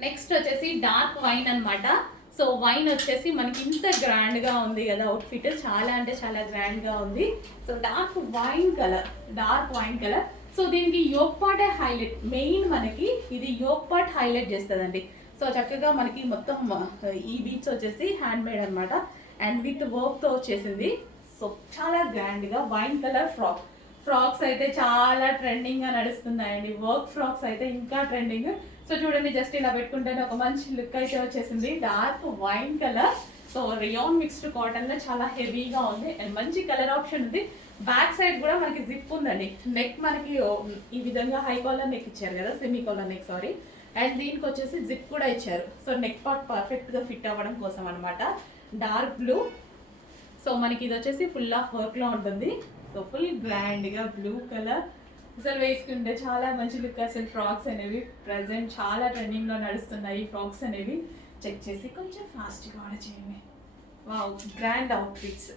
Next వచ్చేసి dark wine అన్నమాట. So wine వచ్చేసి మనకి ఇంత గ్రాండ్ గా ఉంది కదా అవుట్ఫిట్, చాలా అంటే చాలా గ్రాండ్ గా ఉంది. So dark wine colour. So దీనికి యోక్ పార్టే హైలైట్, మెయిన్ మనకి ఇది యోక్ పార్ట్ హైలైట్ చేస్తుందండి. సో చక్కగా మనకి మొత్తం ఈ బీట్స్ వచ్చేసి హ్యాండ్ మేడ్ అనమాట అండ్ విత్ వర్క్ తో వచ్చేసింది. సో చాలా గ్రాండ్ గా వైన్ కలర్ ఫ్రాక్స్ అయితే చాలా ట్రెండింగ్ గా నడుస్తున్నాయండి. వర్క్ ఫ్రాక్స్ అయితే ఇంకా ట్రెండింగ్. సో చూడండి, జస్ట్ ఇలా పెట్టుకుంటేనే ఒక మంచి లుక్ అయితే వచ్చేసింది. Dark wine colour, so rayon mixed cotton లో చాలా హెవీగా ఉంది అండ్ మంచి కలర్ ఆప్షన్ ఉంది. బ్యాక్ సైడ్ కూడా మనకి జిప్ ఉందండి. నెక్ మనకి ఈ విధంగా హై కాలర్ నెక్ ఇచ్చారు కదా, semi collar neck sorry. And దీనికి వచ్చేసి జిప్ కూడా ఇచ్చారు. సో నెక్ పార్ట్ పర్ఫెక్ట్ గా ఫిట్ అవ్వడం కోసం అనమాట. Dark blue. సో మనకి ఇది వచ్చేసి ఫుల్ ఆఫ్ వర్క్ లో ఉంటుంది. సో ఫుల్ గ్రాండ్ గా బ్లూ కలర్ అసలు వేసుకుంటే చాలా మంచి లుక్. అసలు ఫ్రాక్స్ అనేవి ప్రజెంట్ చాలా ట్రెండింగ్ లో నడుస్తున్నాయి. ఫ్రాక్స్ అనేవి చెక్ చేసి కొంచెం ఫాస్ట్గా ఆర్డర్ చేయండి. Wow, grand outfits.